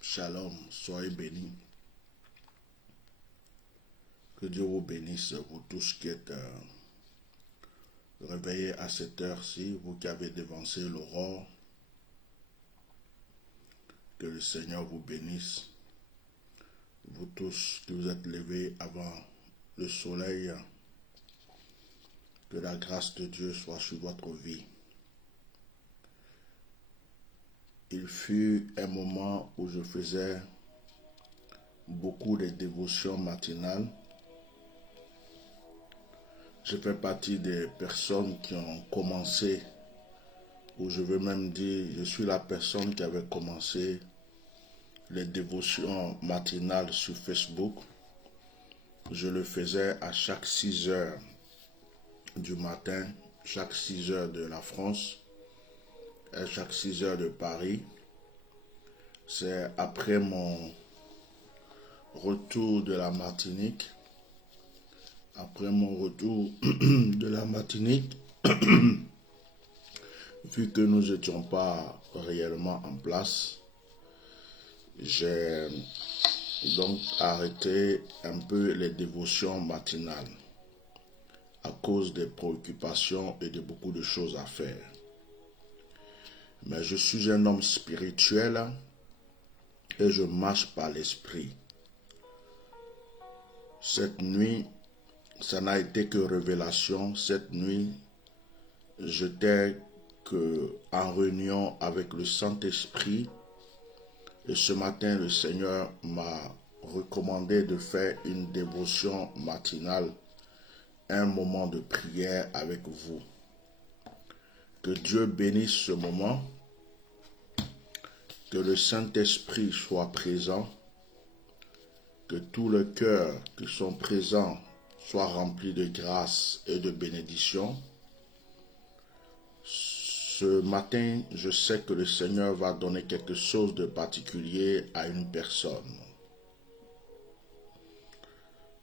Shalom, soyez bénis. Que Dieu vous bénisse, vous tous qui êtes réveillés à cette heure-ci, vous qui avez dévancé l'aurore. Que le Seigneur vous bénisse. Vous tous qui vous êtes levés avant le soleil, que la grâce de Dieu soit sur votre vie. Il fut un moment où je faisais beaucoup de dévotions matinales. Je fais partie des personnes qui ont commencé, ou je veux même dire, je suis la personne qui avait commencé les dévotions matinales sur Facebook. Je le faisais à chaque 6 heures du matin, chaque 6 heures de la France, et chaque 6 heures de Paris. C'est après mon retour de la Martinique. Après mon retour de la Martinique, vu que nous n'étions pas réellement en place, j'ai donc arrêté un peu les dévotions matinales à cause des préoccupations et de beaucoup de choses à faire. Mais je suis un homme spirituel et je marche par l'esprit. Cette nuit, ça n'a été que révélation. Cette nuit, j'étais en réunion avec le Saint-Esprit. Et ce matin, le Seigneur m'a recommandé de faire une dévotion matinale, un moment de prière avec vous. Que Dieu bénisse ce moment, que le Saint-Esprit soit présent, que tous les cœurs qui sont présents soient remplis de grâce et de bénédiction. Ce matin, je sais que le Seigneur va donner quelque chose de particulier à une personne.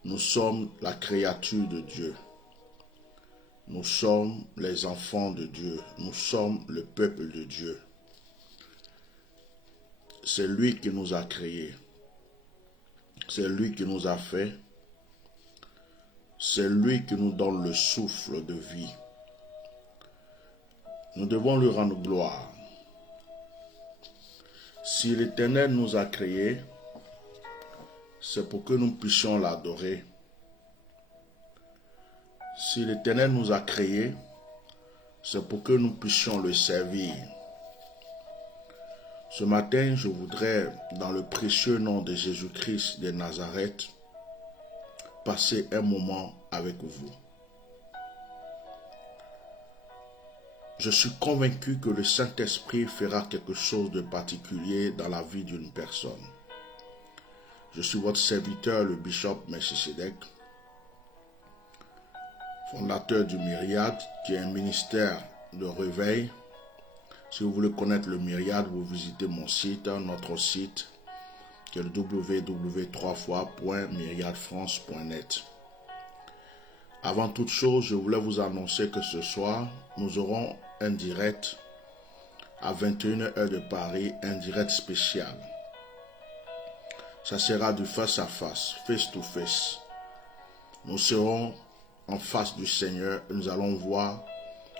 Nous sommes la créature de Dieu. Nous sommes les enfants de Dieu. Nous sommes le peuple de Dieu. C'est lui qui nous a créés. C'est lui qui nous a fait. C'est lui qui nous donne le souffle de vie. Nous devons lui rendre gloire. Si l'Éternel nous a créés, c'est pour que nous puissions l'adorer. Si l'Éternel nous a créés, c'est pour que nous puissions le servir. Ce matin, je voudrais, dans le précieux nom de Jésus-Christ de Nazareth, passer un moment avec vous. Je suis convaincu que le Saint-Esprit fera quelque chose de particulier dans la vie d'une personne. Je suis votre serviteur, le bishop Melchisedec, fondateur du Myriade, qui est un ministère de réveil. Si vous voulez connaître le Myriade, vous visitez mon site, notre site, qui est le www.myriadefrance.net. Avant toute chose, je voulais vous annoncer que ce soir, nous aurons un direct à 21h de Paris, un direct spécial. Ça sera du face à face to face. Nous serons en face du Seigneur et nous allons voir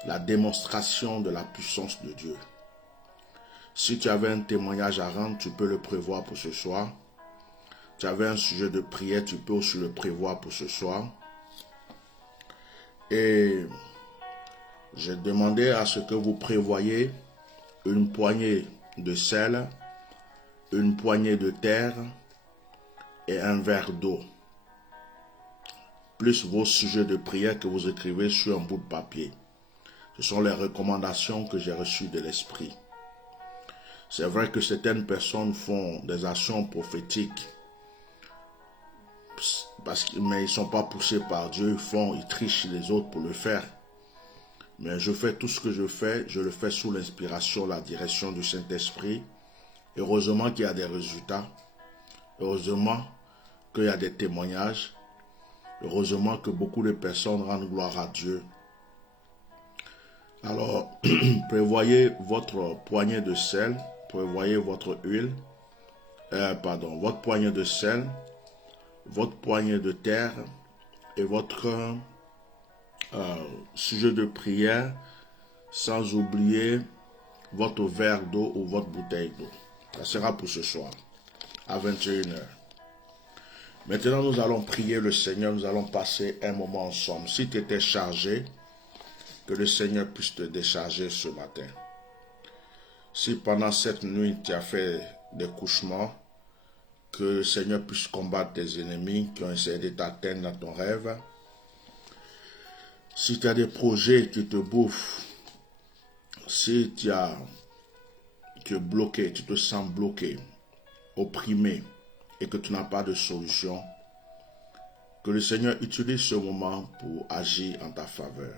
la démonstration de la puissance de Dieu. Si tu avais un témoignage à rendre, tu peux le prévoir pour ce soir. Tu avais un sujet de prière, tu peux aussi le prévoir pour ce soir. Et j'ai demandé à ce que vous prévoyez une poignée de sel, une poignée de terre et un verre d'eau, plus vos sujets de prière que vous écrivez sur un bout de papier. Ce sont les recommandations que j'ai reçues de l'Esprit. C'est vrai que certaines personnes font des actions prophétiques, mais ils ne sont pas poussés par Dieu, ils trichent les autres pour le faire. Mais je fais tout ce que je le fais sous l'inspiration, la direction du Saint-Esprit. Heureusement qu'il y a des résultats. Heureusement qu'il y a des témoignages. Heureusement que beaucoup de personnes rendent gloire à Dieu. Alors, prévoyez votre poignée de sel, prévoyez votre huile, votre poignée de sel, votre poignée de terre et votre sujet de prière, sans oublier votre verre d'eau ou votre bouteille d'eau. Ça sera pour ce soir, à 21h. Maintenant, nous allons prier le Seigneur, nous allons passer un moment ensemble. Si tu étais chargé, que le Seigneur puisse te décharger ce matin. Si pendant cette nuit tu as fait des couchements, que le Seigneur puisse combattre tes ennemis qui ont essayé de t'atteindre dans ton rêve. Si tu as des projets qui te bouffent, si tu es bloqué, tu te sens bloqué, opprimé et que tu n'as pas de solution, que le Seigneur utilise ce moment pour agir en ta faveur.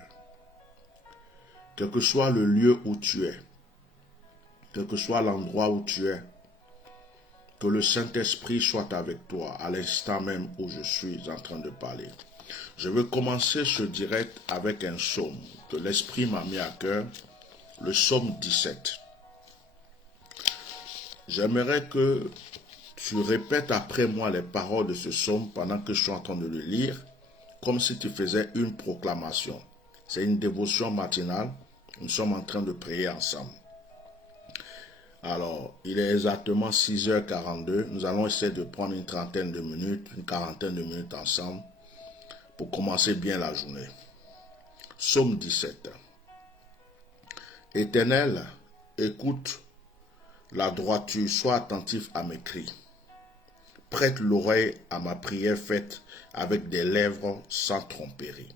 Quel que soit le lieu où tu es, quel que soit l'endroit où tu es, que le Saint-Esprit soit avec toi à l'instant même où je suis en train de parler. Je veux commencer ce direct avec un psaume que l'Esprit m'a mis à cœur, le psaume 17. J'aimerais que tu répètes après moi les paroles de ce psaume pendant que je suis en train de le lire, comme si tu faisais une proclamation. C'est une dévotion matinale. Nous sommes en train de prier ensemble. Alors, il est exactement 6h42. Nous allons essayer de prendre une trentaine de minutes, une quarantaine de minutes ensemble pour commencer bien la journée. Psaume 17. Éternel, écoute la droiture, sois attentif à mes cris. Prête l'oreille à ma prière faite avec des lèvres sans tromperie.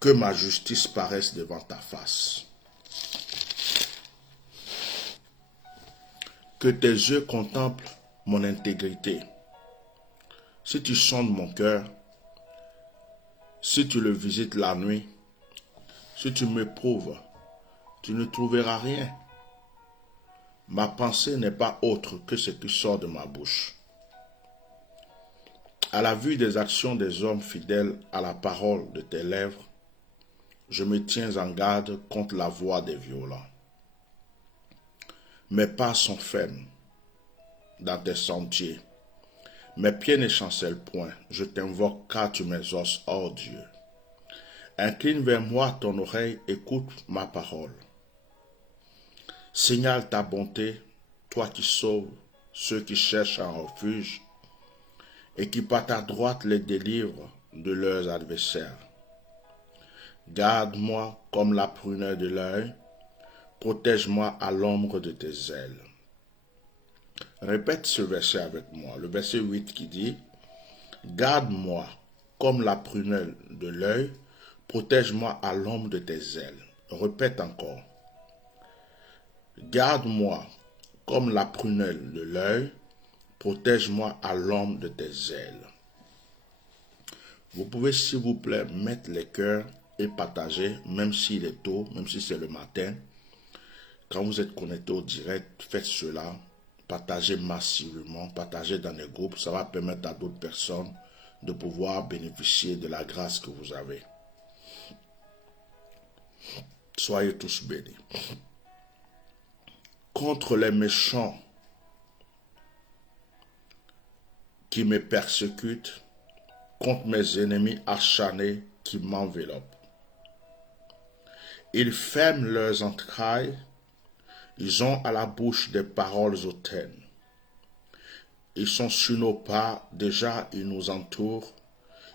Que ma justice paraisse devant ta face. Que tes yeux contemplent mon intégrité. Si tu sondes mon cœur, si tu le visites la nuit, si tu m'éprouves, tu ne trouveras rien. Ma pensée n'est pas autre que ce qui sort de ma bouche. À la vue des actions des hommes fidèles à la parole de tes lèvres, je me tiens en garde contre la voix des violents. Mes pas sont fermes dans tes sentiers. Mes pieds ne chancellent point. Je t'invoque car tu m'exauces, ô Dieu. Incline vers moi ton oreille, écoute ma parole. Signale ta bonté, toi qui sauves ceux qui cherchent un refuge et qui par ta droite les délivrent de leurs adversaires. Garde-moi comme la prunelle de l'œil, protège-moi à l'ombre de tes ailes. Répète ce verset avec moi, le verset 8 qui dit « Garde-moi comme la prunelle de l'œil, protège-moi à l'ombre de tes ailes. » Répète encore. « Garde-moi comme la prunelle de l'œil, protège-moi à l'ombre de tes ailes. » Vous pouvez s'il vous plaît mettre les cœurs et partager, même s'il est tôt, même si c'est le matin. Quand vous êtes connecté au direct, faites cela. Partagez massivement, partagez dans les groupes. Ça va permettre à d'autres personnes de pouvoir bénéficier de la grâce que vous avez. Soyez tous bénis. Contre les méchants qui me persécutent, contre mes ennemis acharnés qui m'enveloppent. Ils ferment leurs entrailles, ils ont à la bouche des paroles hautaines. Ils sont sur nos pas, déjà ils nous entourent,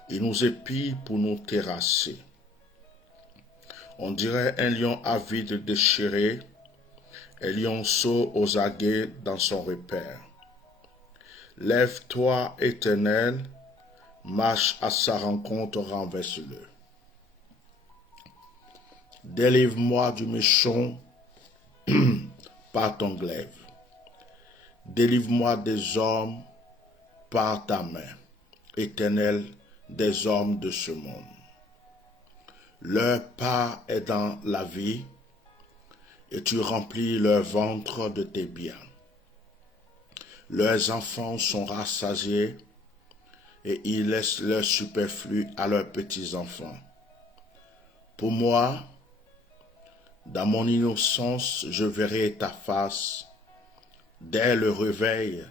ils nous épient pour nous terrasser. On dirait un lion avide déchiré, et lionceau aux aguets dans son repère. Lève-toi, Éternel, marche à sa rencontre, renverse-le. Délivre-moi du méchant par ton glaive. Délivre-moi des hommes par ta main, Éternel, des hommes de ce monde. Leur part est dans la vie, et tu remplis leur ventre de tes biens. Leurs enfants sont rassasiés, et ils laissent leur superflu à leurs petits-enfants. Pour moi, dans mon innocence, je verrai ta face. Dès le réveil,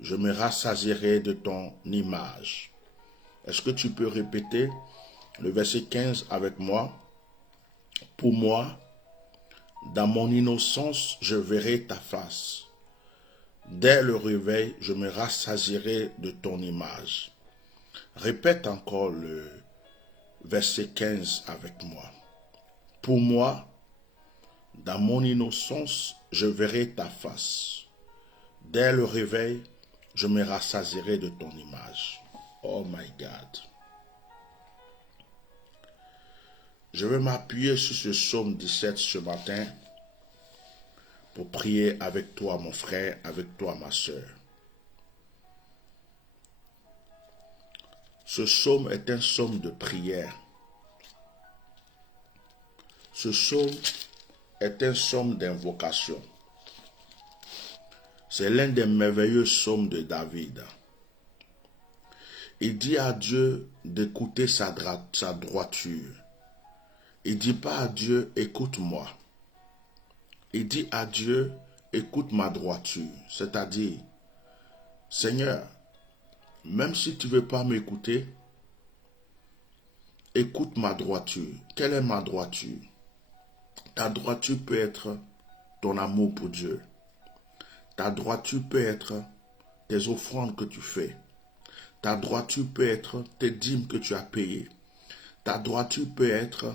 je me rassasierai de ton image. Est-ce que tu peux répéter le verset 15 avec moi? Pour moi, dans mon innocence, je verrai ta face. Dès le réveil, je me rassasierai de ton image. Répète encore le verset 15 avec moi. Pour moi, dans mon innocence, je verrai ta face. Dès le réveil, je me rassasierai de ton image. Oh my God. Je vais m'appuyer sur ce psaume 17 ce matin pour prier avec toi, mon frère, avec toi, ma soeur. Ce psaume est un psaume de prière. Ce psaume est un psaume d'invocation. C'est l'un des merveilleux psaumes de David. Il dit à Dieu d'écouter sa droiture. Il ne dit pas à Dieu, écoute-moi. Il dit à Dieu, écoute ma droiture. C'est-à-dire, Seigneur, même si tu ne veux pas m'écouter, écoute ma droiture. Quelle est ma droiture? Ta droiture peut être ton amour pour Dieu. Ta droiture peut être tes offrandes que tu fais. Ta droiture peut être tes dîmes que tu as payées. Ta droiture peut être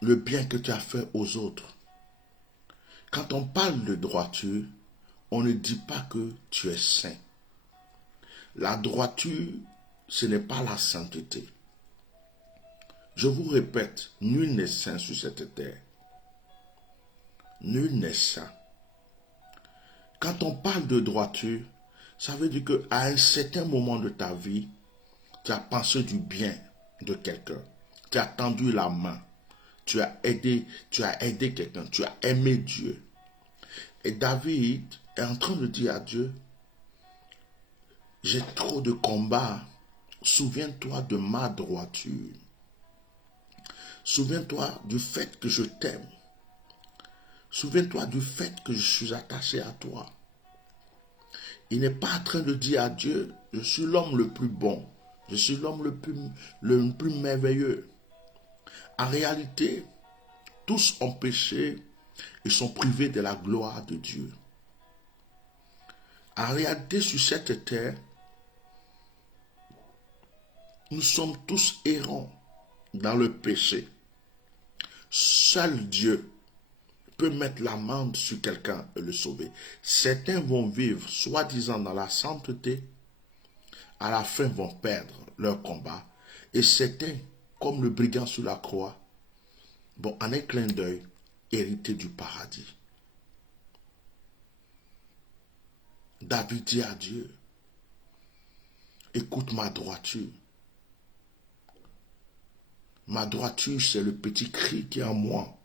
le bien que tu as fait aux autres. Quand on parle de droiture, on ne dit pas que tu es saint. La droiture, ce n'est pas la sainteté. Je vous répète, nul n'est saint sur cette terre. Nul n'est saint. Quand on parle de droiture, ça veut dire qu'à un certain moment de ta vie, tu as pensé du bien de quelqu'un. Tu as tendu la main. Tu as aidé quelqu'un. Tu as aimé Dieu. Et David est en train de dire à Dieu, j'ai trop de combats. Souviens-toi de ma droiture. Souviens-toi du fait que je t'aime. Souviens-toi du fait que je suis attaché à toi. Il n'est pas en train de dire à Dieu, je suis l'homme le plus bon. Je suis l'homme le plus merveilleux. En réalité, tous ont péché et sont privés de la gloire de Dieu. En réalité, sur cette terre, nous sommes tous errants dans le péché. Seul Dieu peut mettre l'amende sur quelqu'un et le sauver. Certains vont vivre, soi-disant, dans la sainteté, à la fin vont perdre leur combat. Et certains, comme le brigand sur la croix, vont en un clin d'œil hériter du paradis. David dit à Dieu, écoute ma droiture. Ma droiture, c'est le petit cri qui est en moi.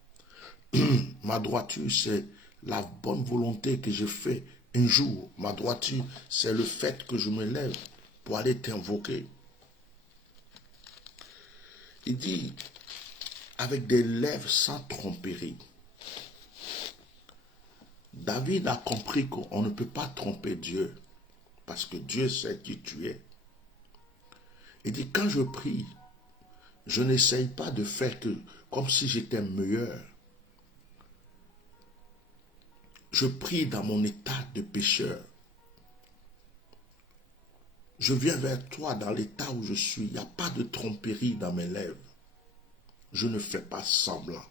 Ma droiture, c'est la bonne volonté que je fais un jour. Ma droiture, c'est le fait que je me lève pour aller t'invoquer. Il dit, avec des lèvres sans tromperie. David a compris qu'on ne peut pas tromper Dieu, parce que Dieu sait qui tu es. Il dit, quand je prie, je n'essaye pas de faire comme si j'étais meilleur. Je prie dans mon état de pécheur. Je viens vers toi dans l'état où je suis. Il n'y a pas de tromperie dans mes lèvres. Je ne fais pas semblant.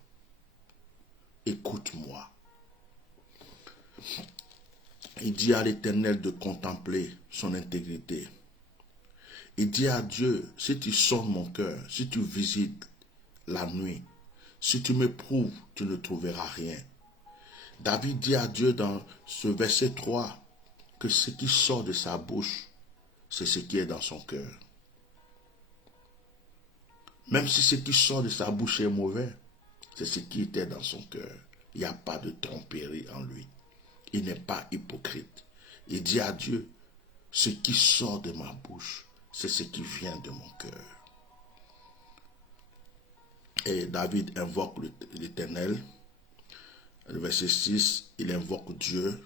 écoute-moi. Il dit à l'Éternel de contempler son intégrité. Il dit à Dieu, si tu sondes mon cœur, si tu visites la nuit, si tu m'éprouves, tu ne trouveras rien. David dit à Dieu dans ce verset 3 que ce qui sort de sa bouche, c'est ce qui est dans son cœur. Même si ce qui sort de sa bouche est mauvais, c'est ce qui était dans son cœur. Il n'y a pas de tromperie en lui. Il n'est pas hypocrite. Il dit à Dieu, ce qui sort de ma bouche, c'est ce qui vient de mon cœur. Et David invoque l'Éternel. Le verset 6, il invoque Dieu.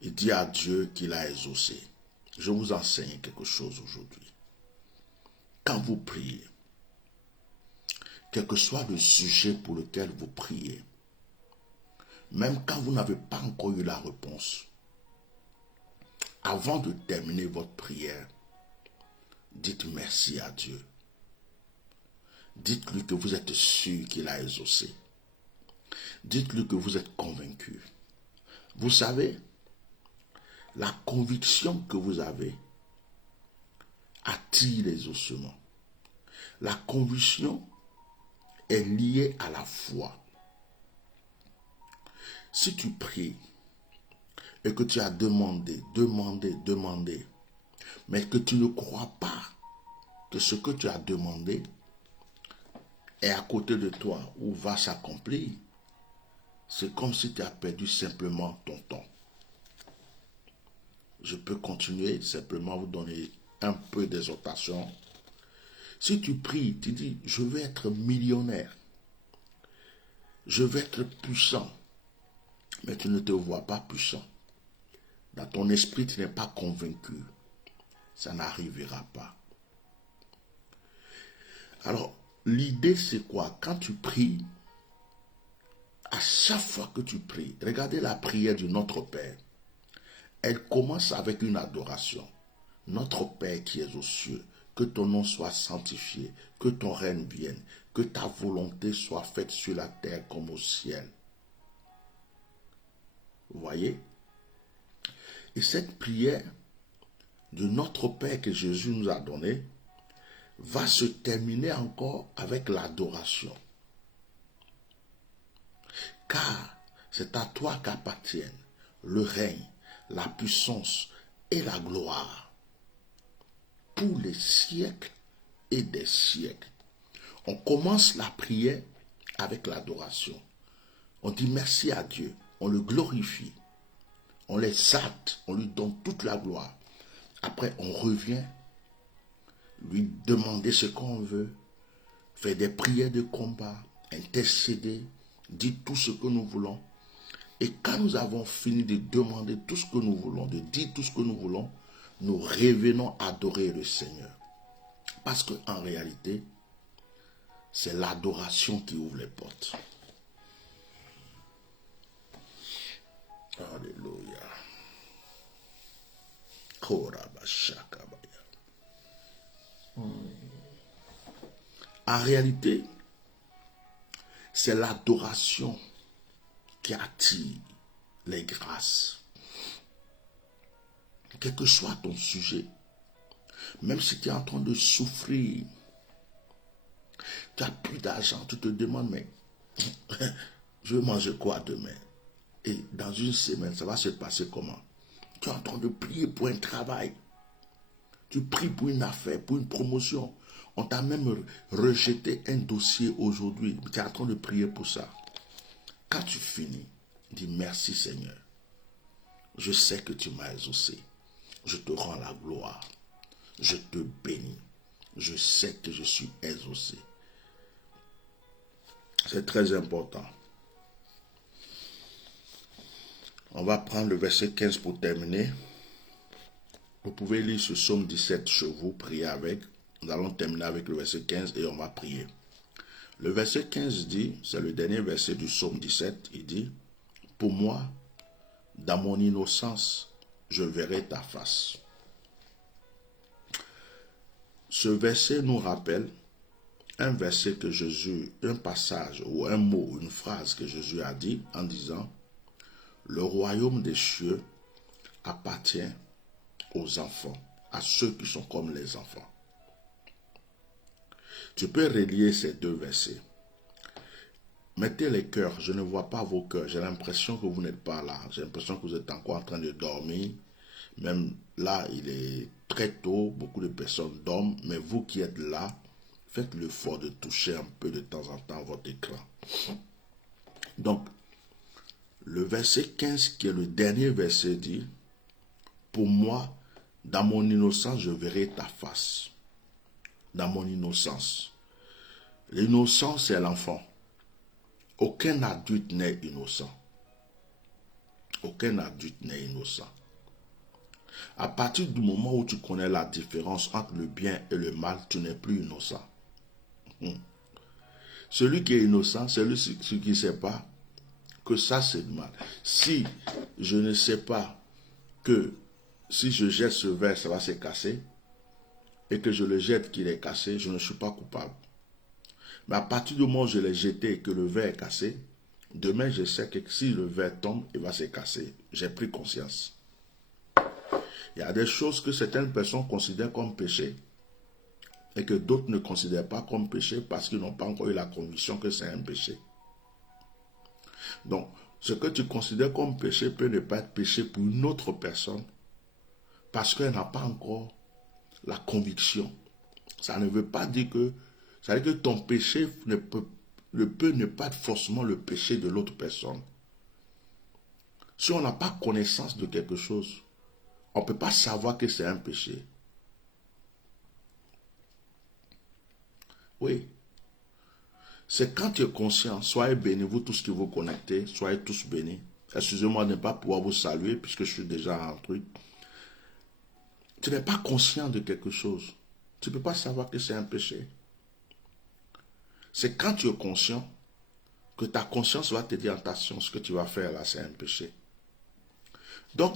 Il dit à Dieu qu'il a exaucé. Je vous enseigne quelque chose aujourd'hui. Quand vous priez, quel que soit le sujet pour lequel vous priez, même quand vous n'avez pas encore eu la réponse, avant de terminer votre prière, dites merci à Dieu. Dites-lui que vous êtes sûr qu'il a exaucé. Dites-lui que vous êtes convaincu. Vous savez, la conviction que vous avez attire les ossements. La conviction est liée à la foi. Si tu pries et que tu as demandé, mais que tu ne crois pas que ce que tu as demandé est à côté de toi ou va s'accomplir, c'est comme si tu as perdu simplement ton temps. Je peux continuer, simplement vous donner un peu d'exhortation. Si tu pries, tu dis, je veux être millionnaire, je veux être puissant, mais tu ne te vois pas puissant. Dans ton esprit, tu n'es pas convaincu. Ça n'arrivera pas. Alors, l'idée c'est quoi? Quand tu pries, à chaque fois que tu pries, regardez la prière du Notre Père. Elle commence avec une adoration. Notre Père qui es aux cieux, que ton nom soit sanctifié, que ton règne vienne, que ta volonté soit faite sur la terre comme au ciel. Vous voyez? Et cette prière de Notre Père que Jésus nous a donnée va se terminer encore avec l'adoration. Car c'est à toi qu'appartiennent le règne, la puissance et la gloire pour les siècles et des siècles. On commence la prière avec l'adoration. On dit merci à Dieu, on le glorifie, on l'exalte, on lui donne toute la gloire. Après, on revient lui demander ce qu'on veut, faire des prières de combat, intercéder, dire tout ce que nous voulons. Et quand nous avons fini de demander tout ce que nous voulons, de dire tout ce que nous voulons, nous revenons adorer le Seigneur. Parce qu'en réalité, c'est l'adoration qui ouvre les portes. Alléluia. En réalité, c'est l'adoration qui attire les grâces. Quel que soit ton sujet, même si tu es en train de souffrir, tu n'as plus d'argent, tu te demandes, mais je vais manger quoi demain? Et dans une semaine, ça va se passer comment? Tu es en train de prier pour un travail. Tu pries pour une affaire, pour une promotion. On t'a même rejeté un dossier aujourd'hui. Tu es en train de prier pour ça. Quand tu finis, dis merci Seigneur. Je sais que tu m'as exaucé. Je te rends la gloire. Je te bénis. Je sais que je suis exaucé. C'est très important. On va prendre le verset 15 pour terminer. Vous pouvez lire ce psaume 17 chez vous, prier avec. Nous allons terminer avec le verset 15 et on va prier. Le verset 15 dit, c'est le dernier verset du psaume 17, il dit, « Pour moi, dans mon innocence, je verrai ta face. » Ce verset nous rappelle un verset que Jésus, un passage ou un mot, une phrase que Jésus a dit en disant « Le royaume des cieux appartient aux enfants, à ceux qui sont comme les enfants. » Tu peux relier ces deux versets. Mettez les cœurs, je ne vois pas vos cœurs, j'ai l'impression que vous n'êtes pas là, j'ai l'impression que vous êtes encore en train de dormir. Même là, il est très tôt, beaucoup de personnes dorment, mais vous qui êtes là, faites l'effort de toucher un peu de temps en temps votre écran. Donc, le verset 15, qui est le dernier verset, dit « Pour moi, dans mon innocence, je verrai ta face. » Dans mon innocence. L'innocence, c'est l'enfant. Aucun adulte n'est innocent. Aucun adulte n'est innocent. À partir du moment où tu connais la différence entre le bien et le mal, tu n'es plus innocent. Celui qui est innocent, c'est celui qui ne sait pas que ça c'est le mal. Si je ne sais pas que si je jette ce verre, ça va se casser, et que je le jette qu'il est cassé, je ne suis pas coupable. Mais à partir du moment où je l'ai jeté et que le verre est cassé, demain je sais que si le verre tombe, il va se casser. J'ai pris conscience. Il y a des choses que certaines personnes considèrent comme péché et que d'autres ne considèrent pas comme péché parce qu'ils n'ont pas encore eu la conviction que c'est un péché. Donc, ce que tu considères comme péché peut ne pas être péché pour une autre personne parce qu'elle n'a pas encore la conviction. Ça ne veut pas dire que, ça veut dire que ton péché ne peut ne pas être forcément le péché de l'autre personne. Si on n'a pas connaissance de quelque chose, on ne peut pas savoir que c'est un péché. Oui. C'est quand tu es conscient, soyez bénis, vous tous qui vous connectez, soyez tous bénis. Excusez-moi de ne pas pouvoir vous saluer puisque je suis déjà en truc. Tu n'es pas conscient de quelque chose. Tu ne peux pas savoir que c'est un péché. C'est quand tu es conscient que ta conscience va te dire, attention, ce que tu vas faire là, c'est un péché. Donc,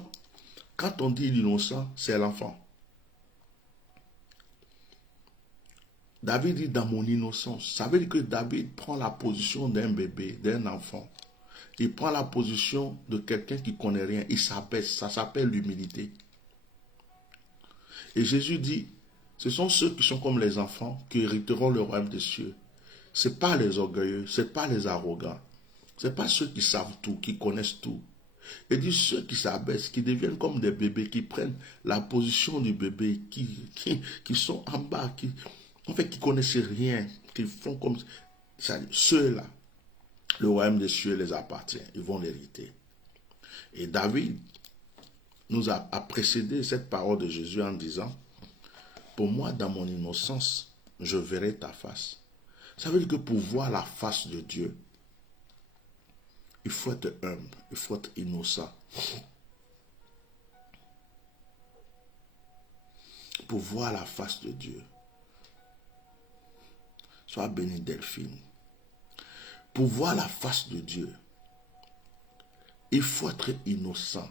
quand on dit l'innocent, c'est l'enfant. David dit dans mon innocence. Ça veut dire que David prend la position d'un bébé, d'un enfant. Il prend la position de quelqu'un qui ne connaît rien. Il s'abaisse. Ça s'appelle l'humilité. Et Jésus dit, ce sont ceux qui sont comme les enfants qui hériteront le royaume des cieux. Ce n'est pas les orgueilleux, ce n'est pas les arrogants. Ce n'est pas ceux qui savent tout, qui connaissent tout. Il dit ceux qui s'abaissent, qui deviennent comme des bébés, qui prennent la position du bébé, qui sont en bas, qui ne connaissent rien, qui font comme ça. Ceux-là, le royaume des cieux les appartient, ils vont l'hériter. Et David nous a précédé cette parole de Jésus en disant, pour moi, dans mon innocence, je verrai ta face. Ça veut dire que pour voir la face de Dieu, il faut être humble, il faut être innocent. Pour voir la face de Dieu. Sois béni Delphine. Pour voir la face de Dieu, il faut être innocent.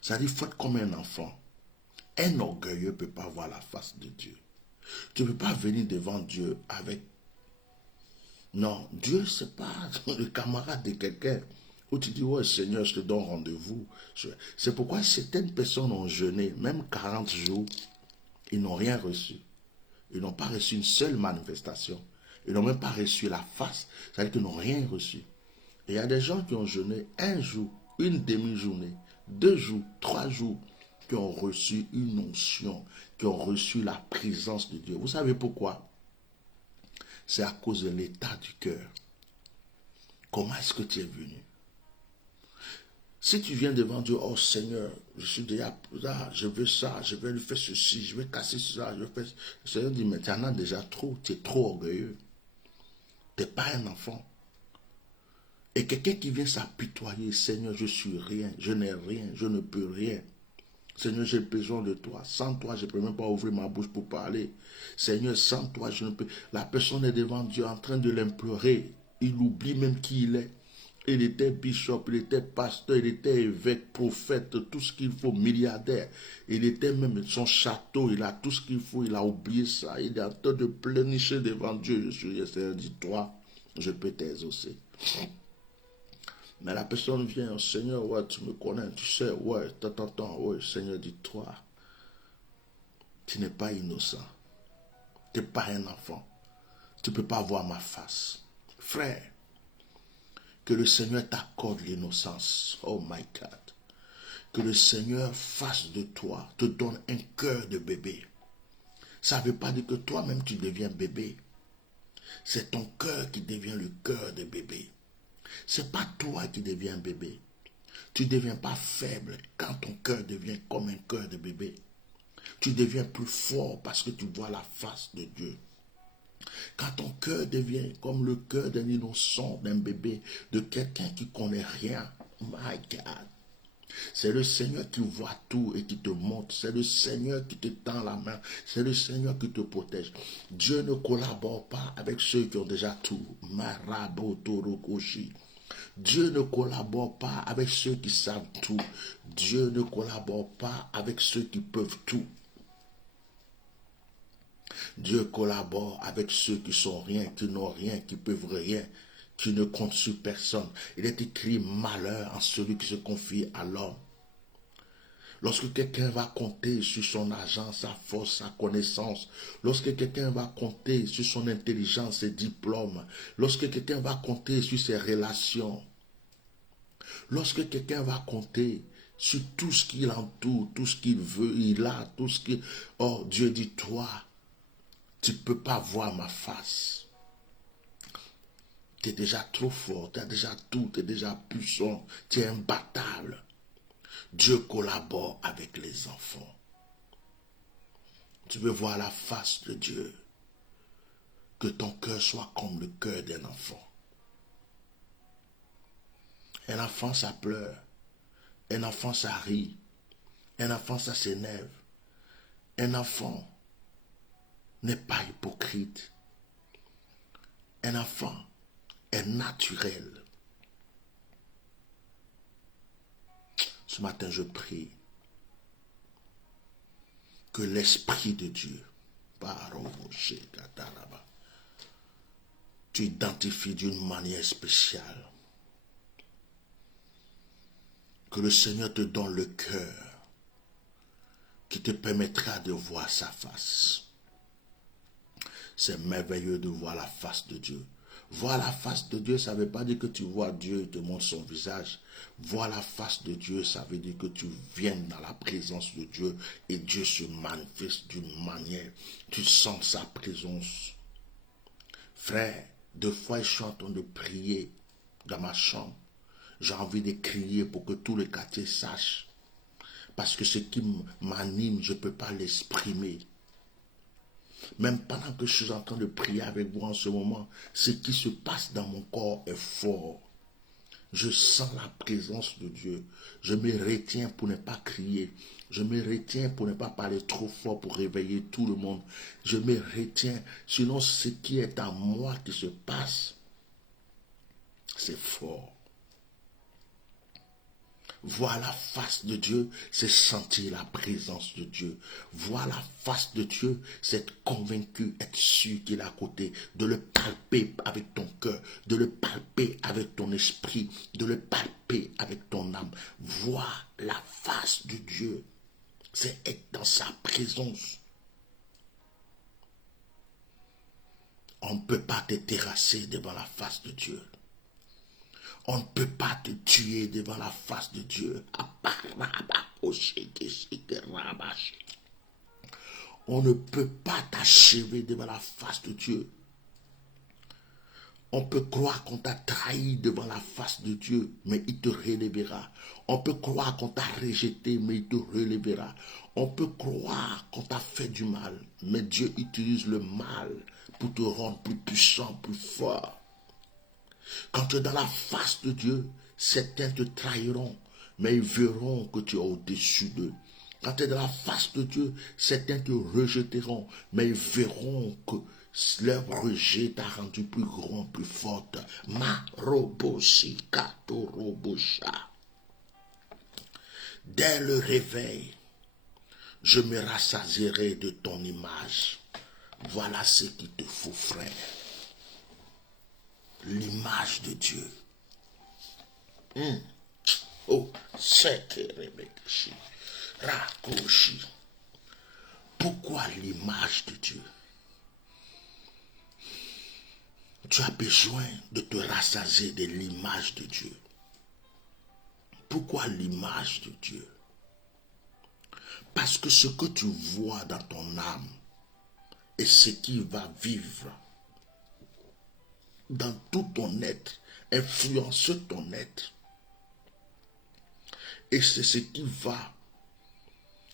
C'est-à-dire qu'il faut être comme un enfant. Un orgueilleux ne peut pas voir la face de Dieu. Tu ne peux pas venir devant Dieu avec... Non, Dieu, ce n'est pas le camarade de quelqu'un où tu dis, ouais Seigneur, je te donne rendez-vous. C'est pourquoi certaines personnes ont jeûné, même 40 jours, ils n'ont rien reçu. Ils n'ont pas reçu une seule manifestation. Ils n'ont même pas reçu la face. C'est-à-dire qu'ils n'ont rien reçu. Et il y a des gens qui ont jeûné un jour, une demi-journée, 2 jours, 3 jours, qui ont reçu une onction, qui ont reçu la présence de Dieu. Vous savez pourquoi? C'est à cause de l'état du cœur. Comment est-ce que tu es venu? Si tu viens devant Dieu, oh Seigneur, je suis déjà là, je veux ça, je vais lui faire ceci, je vais casser ça, je vais faire... Le Seigneur dit, mais tu en as déjà trop, tu es trop orgueilleux. Tu n'es pas un enfant. Et quelqu'un qui vient s'apitoyer, Seigneur, je suis rien, je n'ai rien, je ne peux rien. Seigneur, j'ai besoin de toi. Sans toi, je ne peux même pas ouvrir ma bouche pour parler. Seigneur, sans toi, je ne peux... La personne est devant Dieu en train de l'implorer. Il oublie même qui il est. Il était bishop, il était pasteur, il était évêque, prophète, tout ce qu'il faut, milliardaire. Il était même son château, il a tout ce qu'il faut, il a oublié ça. Il est en train de pleurnicher devant Dieu. Je suis Seigneur, dis-toi, je peux t'exaucer. Mais la personne vient, Seigneur, ouais, tu me connais, tu sais, ouais, ouais, Seigneur, dis-toi, tu n'es pas innocent. Tu n'es pas un enfant. Tu ne peux pas voir ma face. Frère, que le Seigneur t'accorde l'innocence. Oh my God. Que le Seigneur fasse de toi, te donne un cœur de bébé. Ça ne veut pas dire que toi-même tu deviens bébé. C'est ton cœur qui devient le cœur de bébé. C'est pas toi qui deviens bébé. Tu ne deviens pas faible quand ton cœur devient comme un cœur de bébé. Tu deviens plus fort parce que tu vois la face de Dieu. Quand ton cœur devient comme le cœur d'un innocent, d'un bébé, de quelqu'un qui ne connaît rien, my God, c'est le Seigneur qui voit tout et qui te montre. C'est le Seigneur qui te tend la main. C'est le Seigneur qui te protège. Dieu ne collabore pas avec ceux qui ont déjà tout. Marabotorokoshi. Dieu ne collabore pas avec ceux qui savent tout. Dieu ne collabore pas avec ceux qui peuvent tout. Dieu collabore avec ceux qui sont rien, qui n'ont rien, qui peuvent rien, qui ne comptent sur personne. Il est écrit malheur en celui qui se confie à l'homme. Lorsque quelqu'un va compter sur son argent, sa force, sa connaissance, lorsque quelqu'un va compter sur son intelligence, ses diplômes, lorsque quelqu'un va compter sur ses relations, lorsque quelqu'un va compter sur tout ce qu'il entoure, tout ce qu'il veut, il a, tout ce qu'il... Oh, Dieu dit, toi, tu ne peux pas voir ma face. Tu es déjà trop fort, tu as déjà tout, tu es déjà puissant, tu es imbattable. Dieu collabore avec les enfants. Tu veux voir la face de Dieu. Que ton cœur soit comme le cœur d'un enfant. Un enfant, ça pleure. Un enfant, ça rit. Un enfant, ça s'énerve. Un enfant n'est pas hypocrite. Un enfant est naturel. Ce matin, je prie que l'Esprit de Dieu, tu identifies d'une manière spéciale. Que le Seigneur te donne le cœur qui te permettra de voir sa face. C'est merveilleux de voir la face de Dieu. Voir la face de Dieu, ça ne veut pas dire que tu vois Dieu et te montre son visage. Voir la face de Dieu, ça veut dire que tu viens dans la présence de Dieu et Dieu se manifeste d'une manière. Tu sens sa présence. Frère, deux fois je suis en train de prier dans ma chambre. J'ai envie de crier pour que tout le quartier sache. Parce que ce qui m'anime, je ne peux pas l'exprimer. Même pendant que je suis en train de prier avec vous en ce moment, ce qui se passe dans mon corps est fort. Je sens la présence de Dieu. Je me retiens pour ne pas crier. Je me retiens pour ne pas parler trop fort pour réveiller tout le monde. Je me retiens. Sinon, ce qui est en moi qui se passe, c'est fort. Voir la face de Dieu, c'est sentir la présence de Dieu. Voir la face de Dieu, c'est être convaincu, être sûr qu'il est à côté, de le palper avec ton cœur, de le palper avec ton esprit, de le palper avec ton âme. Voir la face de Dieu, c'est être dans sa présence. On ne peut pas te terrasser devant la face de Dieu. On ne peut pas te tuer devant la face de Dieu. On ne peut pas t'achever devant la face de Dieu. On peut croire qu'on t'a trahi devant la face de Dieu, mais il te relèvera. On peut croire qu'on t'a rejeté, mais il te relèvera. On peut croire qu'on t'a fait du mal, mais Dieu utilise le mal pour te rendre plus puissant, plus fort. Quand tu es dans la face de Dieu, certains te trahiront, mais ils verront que tu es au-dessus d'eux. Quand tu es dans la face de Dieu, certains te rejetteront, mais ils verront que Leur rejet t'a rendu plus grand, plus forte. Ma roboshika torobosha. Dès le réveil, je me rassasierai de ton image. Voilà ce qu'il te faut, frère. L'image de Dieu. Oh, c'est que Rebekishi, Rakoshi. Pourquoi l'image de Dieu? Tu as besoin de te rassasier de l'image de Dieu. Pourquoi l'image de Dieu? Parce que ce que tu vois dans ton âme est ce qui va vivre dans tout ton être, influencer ton être. Et c'est ce qui va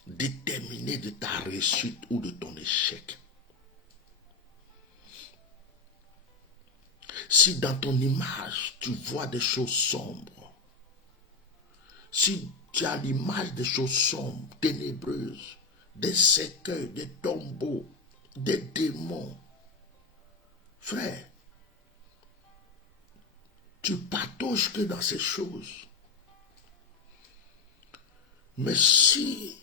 déterminer de ta réussite ou de ton échec. Si dans ton image, tu vois des choses sombres, si tu as l'image des choses sombres, ténébreuses, des cercueils, des tombeaux, des démons, frère, tu patauges que dans ces choses. Mais si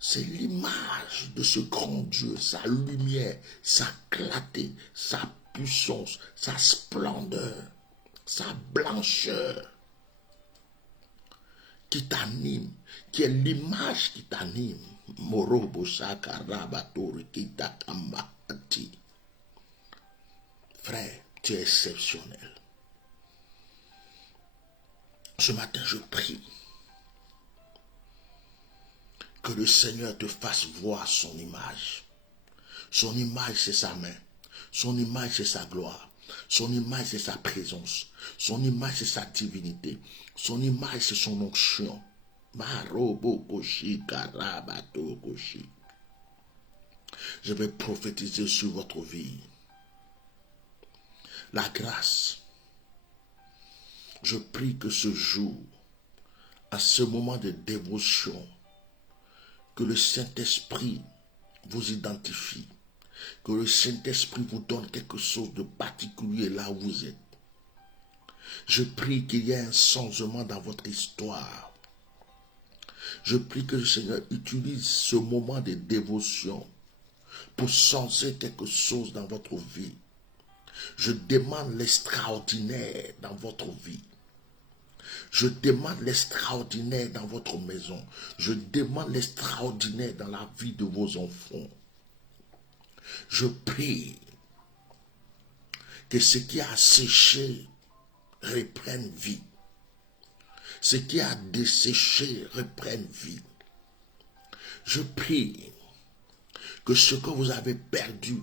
c'est l'image de ce grand Dieu, sa lumière, sa clarté, sa puissance, sa splendeur, sa blancheur qui t'anime, qui est l'image qui t'anime. Frère, tu es exceptionnel. Ce matin, je prie que le Seigneur te fasse voir son image. Son image, c'est sa main. Son image, c'est sa gloire. Son image, c'est sa présence. Son image, c'est sa divinité. Son image, c'est son onction. Je vais prophétiser sur votre vie. La grâce. Je prie que ce jour, à ce moment de dévotion, que le Saint-Esprit vous identifie, que le Saint-Esprit vous donne quelque chose de particulier là où vous êtes. Je prie qu'il y ait un changement dans votre histoire. Je prie que le Seigneur utilise ce moment de dévotion pour changer quelque chose dans votre vie. Je demande l'extraordinaire dans votre vie. Je demande l'extraordinaire dans votre maison. Je demande l'extraordinaire dans la vie de vos enfants. Je prie que ce qui a séché reprenne vie. Ce qui a desséché reprenne vie. Je prie que ce que vous avez perdu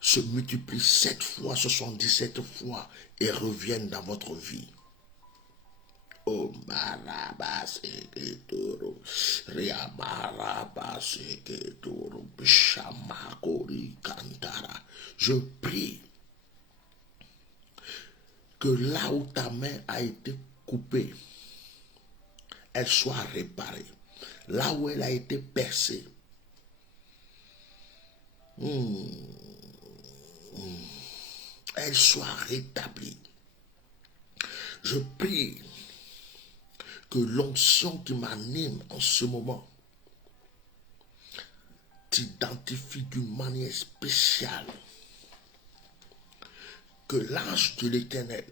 se multiplie 7 fois, 77 fois et revienne dans votre vie. Oh Marabaseke-toro, Riamarabaseke-toro, Bishamakori Kantara. Je prie que là où ta main a été coupée, elle soit réparée. Là où elle a été percée, elle soit rétablie. Je prie que l'onction qui m'anime en ce moment t'identifie d'une manière spéciale. Que l'ange de l'Éternel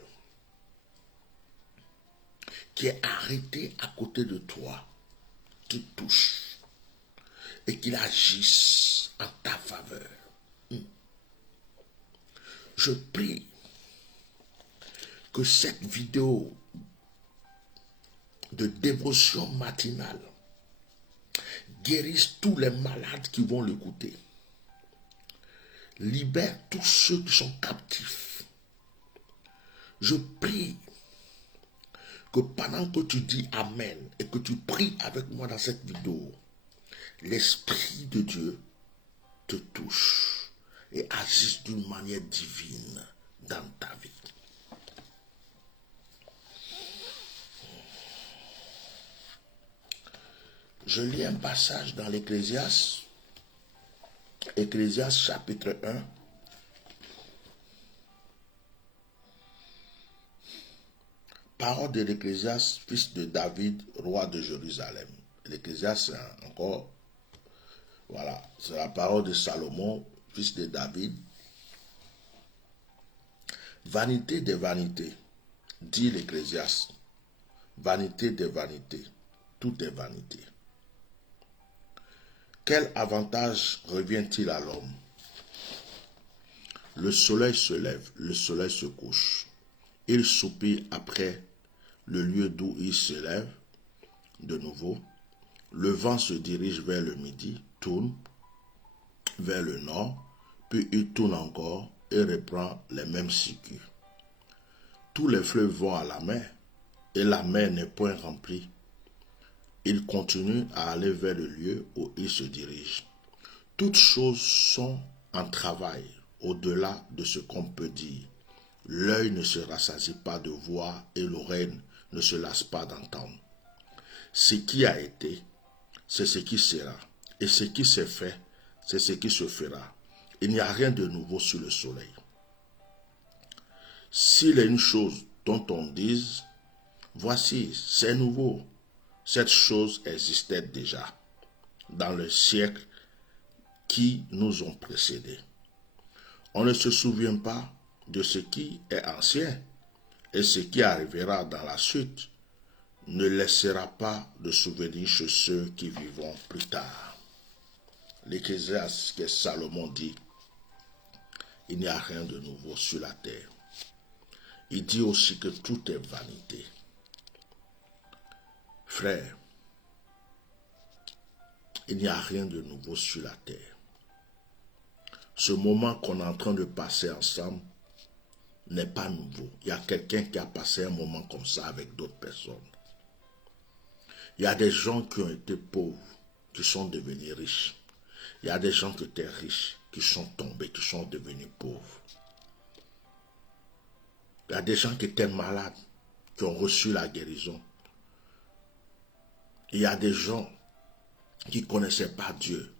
qui est arrêté à côté de toi te touche et qu'il agisse en ta faveur. Je prie que cette vidéo de dévotion matinale guérisse tous les malades qui vont l'écouter. Libère tous ceux qui sont captifs. Je prie que pendant que tu dis Amen et que tu pries avec moi dans cette vidéo, l'Esprit de Dieu te touche et agisse d'une manière divine dans ta vie. Je lis un passage dans l'Ecclésiaste, Ecclésiaste chapitre 1. Parole de l'Ecclésiaste, fils de David, roi de Jérusalem. L'Ecclésiaste, c'est encore, voilà, c'est la parole de Salomon, fils de David. Vanité des vanités, dit l'Ecclésiaste. Vanité des vanités, tout est vanité. Quel avantage revient-il à l'homme? Le soleil se lève, le soleil se couche. Il soupire après le lieu d'où il se lève de nouveau. Le vent se dirige vers le midi, tourne vers le nord, puis il tourne encore et reprend les mêmes circuits. Tous les fleuves vont à la mer, et la mer n'est point remplie. Il continue à aller vers le lieu où il se dirige. Toutes choses sont en travail au-delà de ce qu'on peut dire. L'œil ne se rassasie pas de voir et l'oreille ne se lasse pas d'entendre. Ce qui a été, c'est ce qui sera. Et ce qui s'est fait, c'est ce qui se fera. Il n'y a rien de nouveau sur le soleil. S'il y a une chose dont on dise, voici, c'est nouveau, cette chose existait déjà dans le siècle qui nous ont précédés. On ne se souvient pas de ce qui est ancien, et ce qui arrivera dans la suite ne laissera pas de souvenir chez ceux qui vivront plus tard. L'Ecclésiaste que Salomon dit, il n'y a rien de nouveau sur la terre. Il dit aussi que tout est vanité. Frère, il n'y a rien de nouveau sur la terre. Ce moment qu'on est en train de passer ensemble n'est pas nouveau. Il y a quelqu'un qui a passé un moment comme ça avec d'autres personnes. Il y a des gens qui ont été pauvres, qui sont devenus riches. Il y a des gens qui étaient riches, qui sont tombés, qui sont devenus pauvres. Il y a des gens qui étaient malades, qui ont reçu la guérison. Il y a des gens qui ne connaissaient pas Dieu,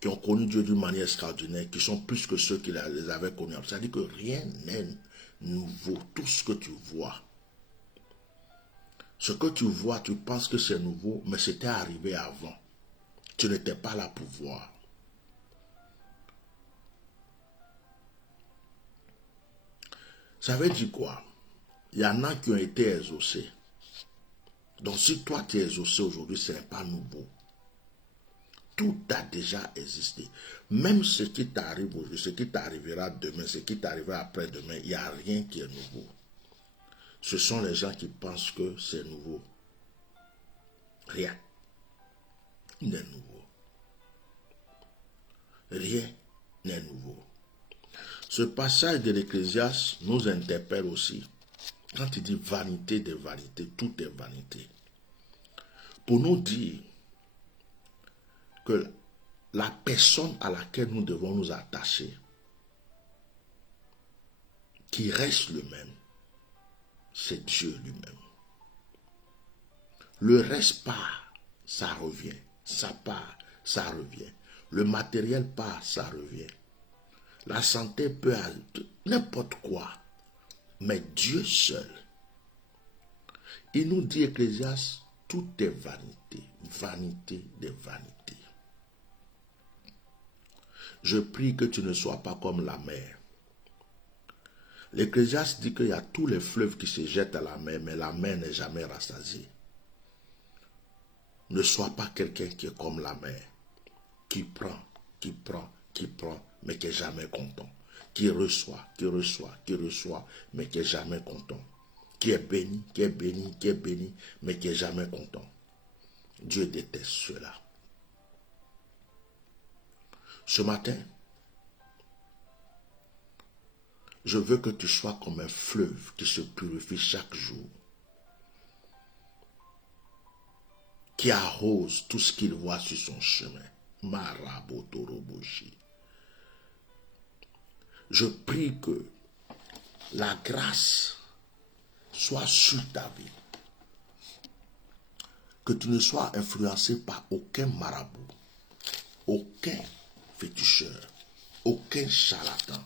qui ont connu Dieu d'une manière extraordinaire, qui sont plus que ceux qui les avaient connus. C'est-à-dire que rien n'est nouveau. Tout ce que tu vois, tu penses que c'est nouveau, mais c'était arrivé avant. Tu n'étais pas là pour voir. Ça veut dire quoi? Il y en a qui ont été exaucés. Donc si toi tu es exaucé aujourd'hui, ce n'est pas nouveau. Tout a déjà existé. Même ce qui t'arrive aujourd'hui, ce qui t'arrivera demain, ce qui t'arrivera après-demain, il n'y a rien qui est nouveau. Ce sont les gens qui pensent que c'est nouveau. Rien n'est nouveau. Rien n'est nouveau. Ce passage de l'Ecclésiaste nous interpelle aussi. Quand il dit vanité des vanités, tout est vanité. Pour nous dire que la personne à laquelle nous devons nous attacher, qui reste le même, c'est Dieu lui-même. Le reste part, ça revient. Ça part, ça revient. Le matériel part, ça revient. La santé peut être n'importe quoi. Mais Dieu seul. Il nous dit, Ecclésiaste, tout est vanité. Vanité des vanités. Je prie que tu ne sois pas comme la mer. L'Ecclésiaste dit qu'il y a tous les fleuves qui se jettent à la mer, mais la mer n'est jamais rassasiée. Ne sois pas quelqu'un qui est comme la mer, qui prend, mais qui n'est jamais content. Qui reçoit, mais qui n'est jamais content. Qui est béni, mais qui n'est jamais content. Dieu déteste cela. Ce matin, je veux que tu sois comme un fleuve qui se purifie chaque jour, qui arrose tout ce qu'il voit sur son chemin. Marabotoroboshi. Je prie que la grâce soit sur ta vie. Que tu ne sois influencé par aucun marabout, aucun féticheur, aucun charlatan,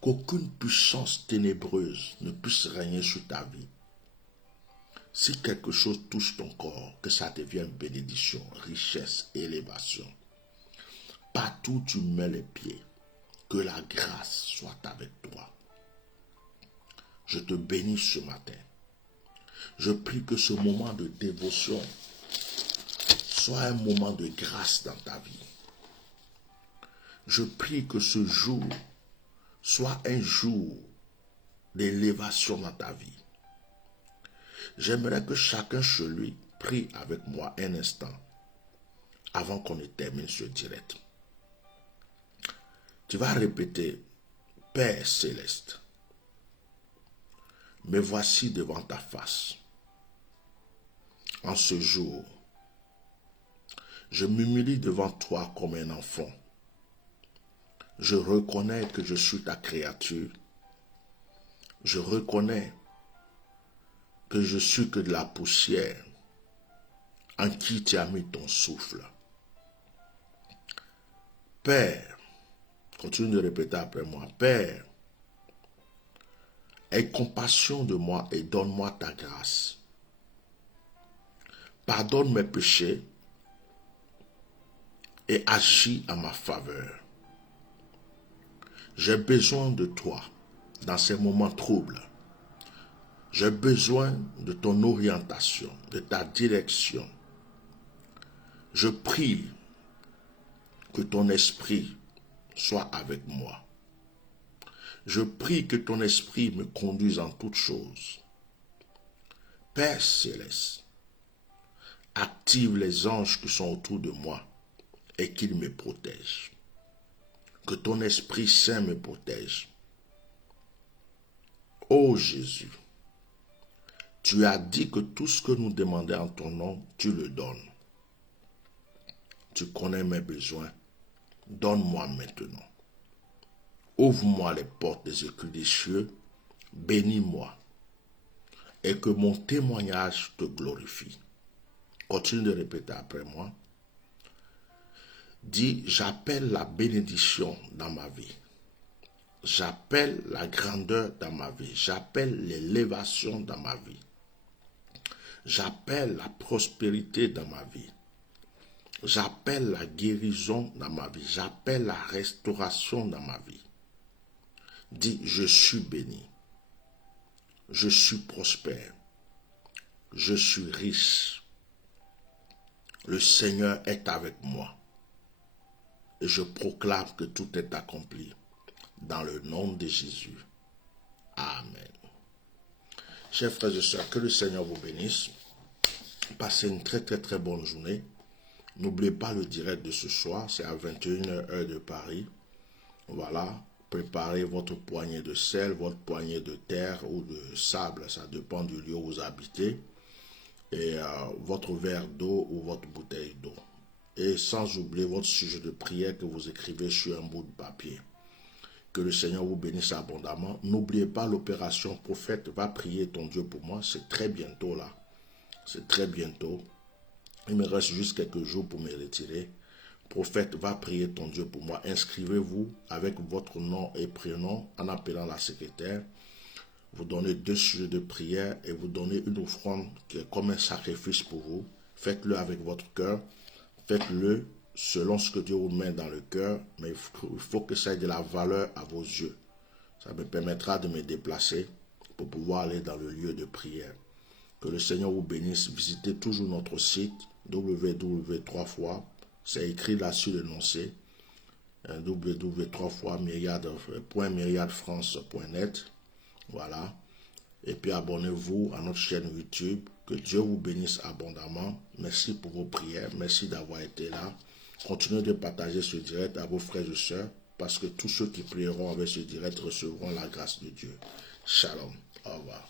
qu'aucune puissance ténébreuse ne puisse régner sur ta vie. Si quelque chose touche ton corps, que ça devienne bénédiction, richesse, élévation. Partout où tu mets les pieds, que la grâce soit avec toi. Je te bénis ce matin. Je prie que ce moment de dévotion soit un moment de grâce dans ta vie. Je prie que ce jour soit un jour d'élévation dans ta vie. J'aimerais que chacun chez lui prie avec moi un instant avant qu'on ne termine ce direct. Tu vas répéter, Père céleste, me voici devant ta face. En ce jour, je m'humilie devant toi comme un enfant. Je reconnais que je suis ta créature. Je reconnais que je suis que de la poussière en qui tu as mis ton souffle. Père, continue de répéter après moi, Père, aie compassion de moi et donne-moi ta grâce. Pardonne mes péchés et agis en ma faveur. J'ai besoin de toi dans ces moments troubles. J'ai besoin de ton orientation, de ta direction. Je prie que ton esprit soit avec moi. Je prie que ton esprit me conduise en toutes choses. Père céleste, active les anges qui sont autour de moi et qu'ils me protègent. Que ton Esprit Saint me protège. Ô Jésus, tu as dit que tout ce que nous demandons en ton nom, tu le donnes. Tu connais mes besoins. Donne-moi maintenant. Ouvre-moi les portes des écus des cieux. Bénis-moi. Et que mon témoignage te glorifie. Continue de répéter après moi. Dis, j'appelle la bénédiction dans ma vie. J'appelle la grandeur dans ma vie. J'appelle l'élévation dans ma vie. J'appelle la prospérité dans ma vie. J'appelle la guérison dans ma vie. J'appelle la restauration dans ma vie. Dis, je suis béni. Je suis prospère. Je suis riche. Le Seigneur est avec moi. Et je proclame que tout est accompli. Dans le nom de Jésus. Amen. Chers frères et sœurs, que le Seigneur vous bénisse. Passez une très bonne journée. N'oubliez pas le direct de ce soir, c'est à 21h heure de Paris. Voilà, préparez votre poignée de sel, votre poignée de terre ou de sable, ça dépend du lieu où vous habitez. Et votre verre d'eau ou votre bouteille d'eau. Et sans oublier votre sujet de prière que vous écrivez sur un bout de papier. Que le Seigneur vous bénisse abondamment. N'oubliez pas l'opération prophète va prier ton Dieu pour moi. C'est très bientôt là. C'est très bientôt. Il me reste juste quelques jours pour me retirer. Prophète va prier ton Dieu pour moi. Inscrivez-vous avec votre nom et prénom en appelant la secrétaire. Vous donnez 2 sujets de prière et vous donnez une offrande qui est comme un sacrifice pour vous. Faites-le avec votre cœur. Faites-le selon ce que Dieu vous met dans le cœur, mais il faut que ça ait de la valeur à vos yeux. Ça me permettra de me déplacer pour pouvoir aller dans le lieu de prière. Que le Seigneur vous bénisse. Visitez toujours notre site www.3fois, c'est écrit là sur l'énoncé, www.myriadefrance.net. Voilà. Et puis abonnez-vous à notre chaîne YouTube. Que Dieu vous bénisse abondamment. Merci pour vos prières. Merci d'avoir été là. Continuez de partager ce direct à vos frères et sœurs, parce que tous ceux qui prieront avec ce direct recevront la grâce de Dieu. Shalom. Au revoir.